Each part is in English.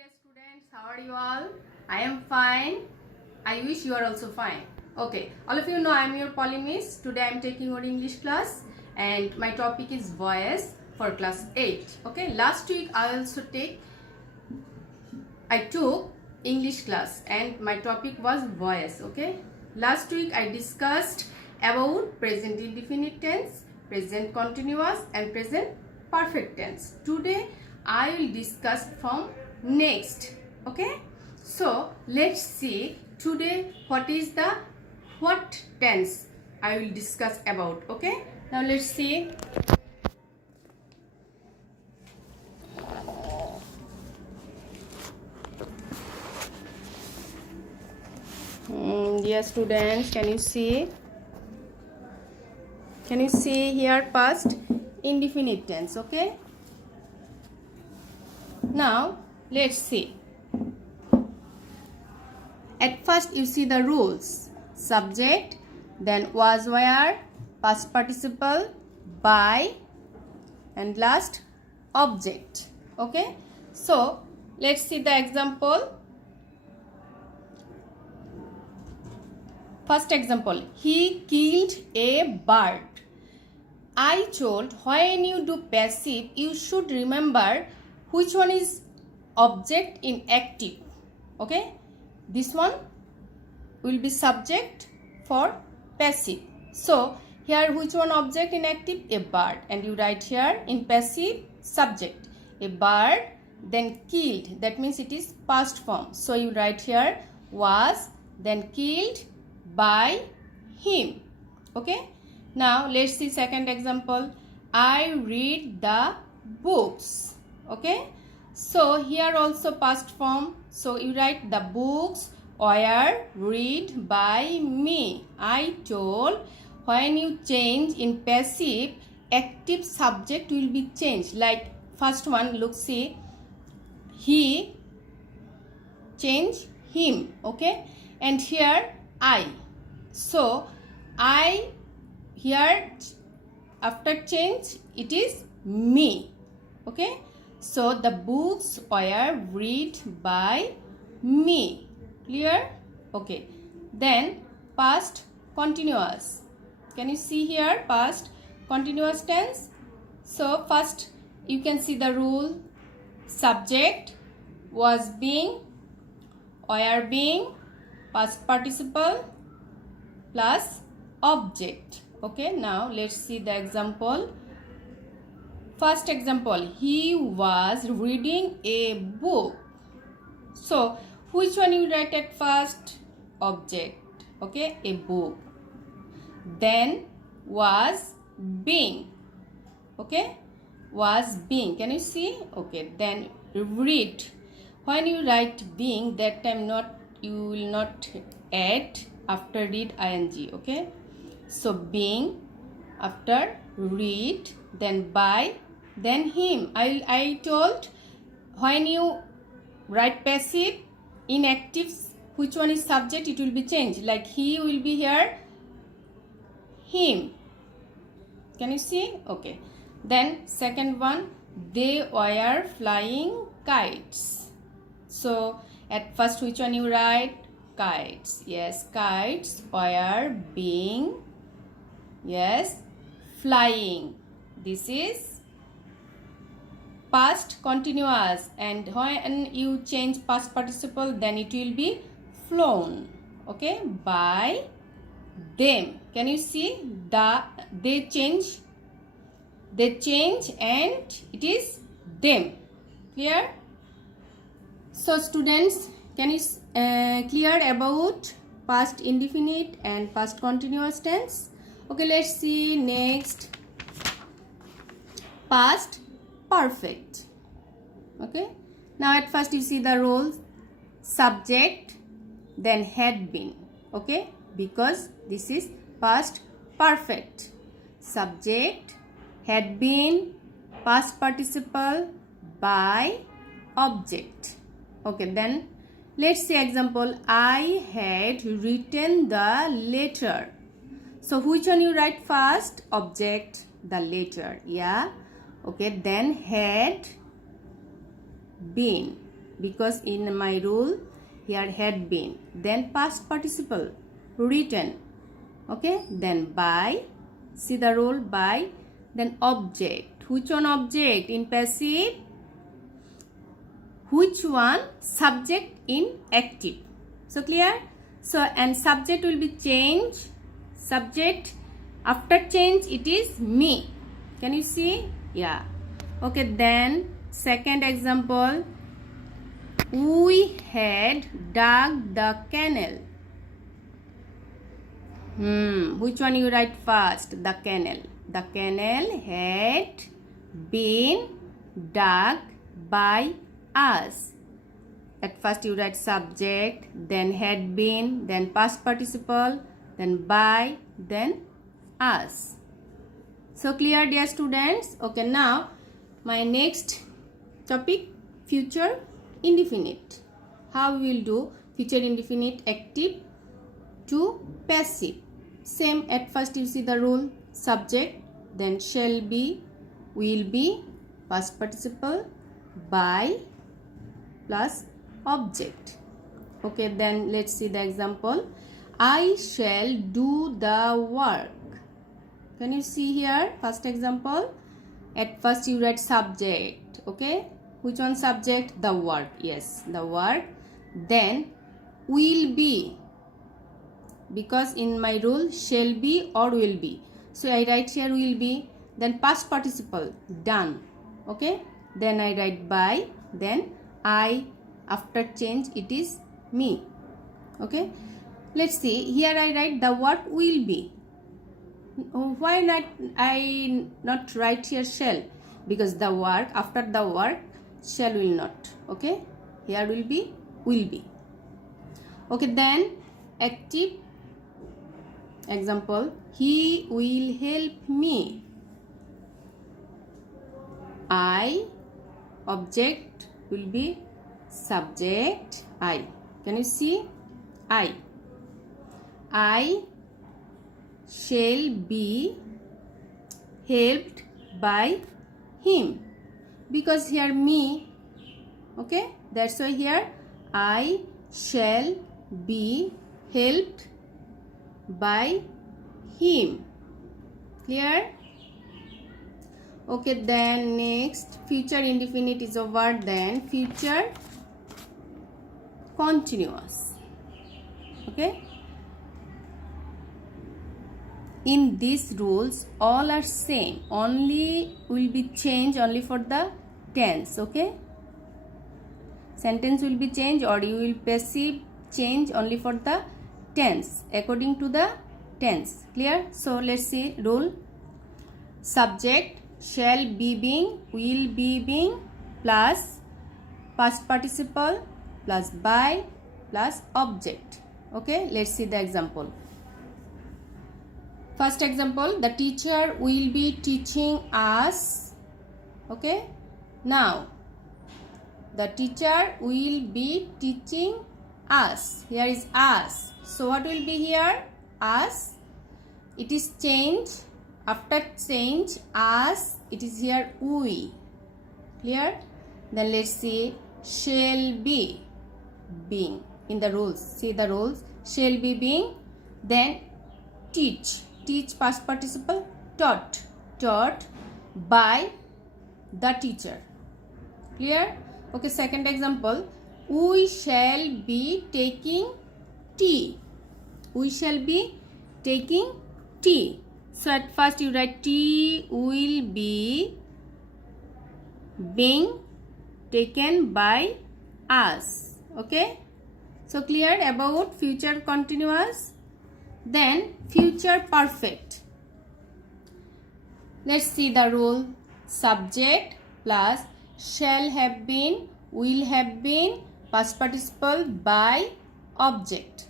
dear students, how are you all? I am fine. I wish you are also fine. Okay, all of you know I am your Polymiss. Today I am taking your English class and my topic is voice for class 8. Okay, last week I took English class and my topic was voice. Okay, last week I discussed about present indefinite tense, present continuous and present perfect tense. Today I will discuss from next. Okay, so let's see today what tense I will discuss about. Okay, now let's see. Dear students, can you see here past indefinite tense? Okay, now let's see. At first you see the rules: subject, then was, were, past participle, by, and last object. Okay, so let's see the example. First example, he killed a bird. I told, when you do passive, you should remember which one is object in active. Okay, this one will be subject for passive. So here which one object in active? A bird, and you write here in passive subject a bird, then killed, that means it is past form. So you write here was, then killed by him. Okay, now let's see second example. I read the books. Okay, so here also past form, so you write the books were read by me. I told, when you change in passive, active subject will be changed. Like first one, look, see, he, change him. Okay, and here I, so I, here after change it is me. Okay, so the books were read by me. Clear? Okay, then past continuous. Can you see here past continuous tense? So first you can see the rule: subject, was being, were being, past participle plus object. Okay, now let's see the example. First example, he was reading a book. So which one you write at first? Object. Okay, a book. Then was being. Okay, was being. Can you see? Okay, then read. When you write being, that time you will not add after read ing. Okay, so being, after read, then by, then him. I told, when you write passive in active, which one is subject, it will be changed. Like he will be here him. Can you see? Okay, then second one, they were flying kites. So at first which one you write? Kites. Yes, kites were being, yes, flying. This is past continuous, and when you change past participle, then it will be flown. Okay, by them. Can you see? They change and it is them. Clear? So students, can you clear about past indefinite and past continuous tense? Okay, let's see next. Past perfect. Okay, now at first you see the rules: subject, then had been. Okay, because this is past perfect. Subject, had been, past participle, by, object. Okay, then let's see example. I had written the letter. So which one you write first? Object, the letter. Yeah. Okay, then had been. because in my rule here had been, then past participle written, okay, then by, see the rule by, then object. Which one object in passive? Which one subject in active? So clear? So and subject will be changed. Subject after change it is me. Can you see? Yeah. Okay, then second example. We had dug the canal. Which one you write first? The canal. The canal had been dug by us. At first you write subject, then had been, then past participle, then by, then us. So clear, dear students? Okay, now my next topic, future indefinite. How we will do future indefinite active to passive. Same, at first you see the rule, subject, then shall be, will be, past participle, by plus object. Okay, then let's see the example. I shall do the work. Can you see here? First example. At first you write subject. Okay. Which one subject? The work. Yes, the work. Then will be. Because in my rule shall be or will be. So I write here will be. Then past participle. Done. Okay. Then I write by. Then I. After change it is me. Okay. Let's see. Here I write the work will be. Why not I not write here shall? Because the work, after the work, shall will not. Okay. Here will be, will be. Okay. Then active example. He will help me. I, object will be subject I. Can you see? I shall be helped by him. Because here me, okay, that's why here I shall be helped by him. Clear? Okay, then next, future indefinite is over, then future continuous. Okay. In these rules, all are same. Only will be changed only for the tense. Okay. Sentence will be changed, or you will passive change only for the tense according to the tense. Clear? So let's see rule. Subject shall be being, will be being plus past participle plus by plus object. Okay, let's see the example. First example, the teacher will be teaching us. Okay, now the teacher will be teaching us. Here is us. So what will be here? Us. It is change. After change, us, it is here we. Clear? Then let's see shall be being in the rules. See the rules. Shall be being. Then teach. Teach past participle. Taught. Taught by the teacher. Clear? Okay, second example. We shall be taking tea. We shall be taking tea. So at first you write tea will be being taken by us. Okay. So clear about future continuous. Then future perfect. Let's see the rule. Subject plus shall have been, will have been, past participle by object.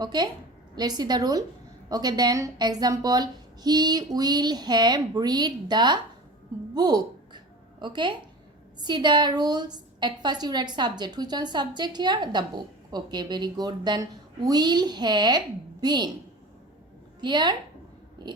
Okay. Let's see the rule. Okay, then example. He will have read the book. Okay. See the rules. At first you write subject. Which one subject here? The book. Okay, very good. Then will have been. Clear?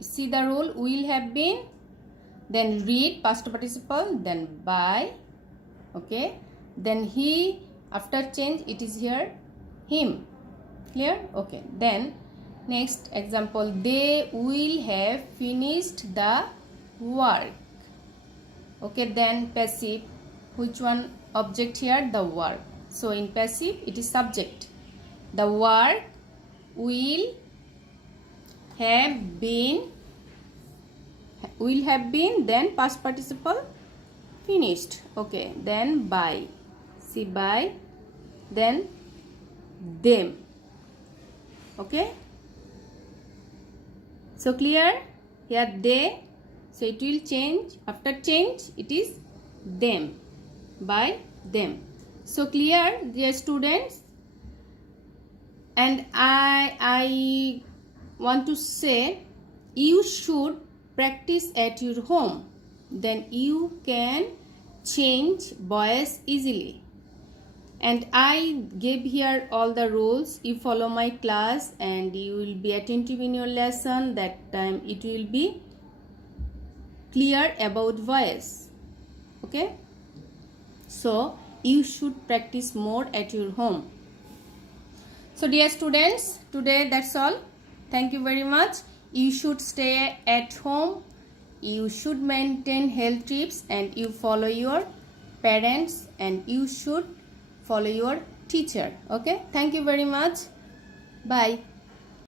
See the rule. Will have been. Then read past participle. Then by. Okay. Then he After change, it is here him. Clear? Okay. Then next example, they will have finished the work. Okay, then passive, which one object here? The work. So in passive it is subject. The work will have been, then past participle finished. Okay, then by, see by, then them. Okay, so clear? Here they, so it will change, after change it is them, by them. So clear, dear students? And I want to say, you should practice at your home, then you can change voice easily. And I gave here all the rules. You follow my class and you will be attentive in your lesson. That time it will be clear about voice. Okay, so you should practice more at your home. So dear students, today that's all. Thank you very much. You should stay at home, you should maintain health tips, and you follow your parents, and you should follow your teacher. Okay, thank you very much. Bye.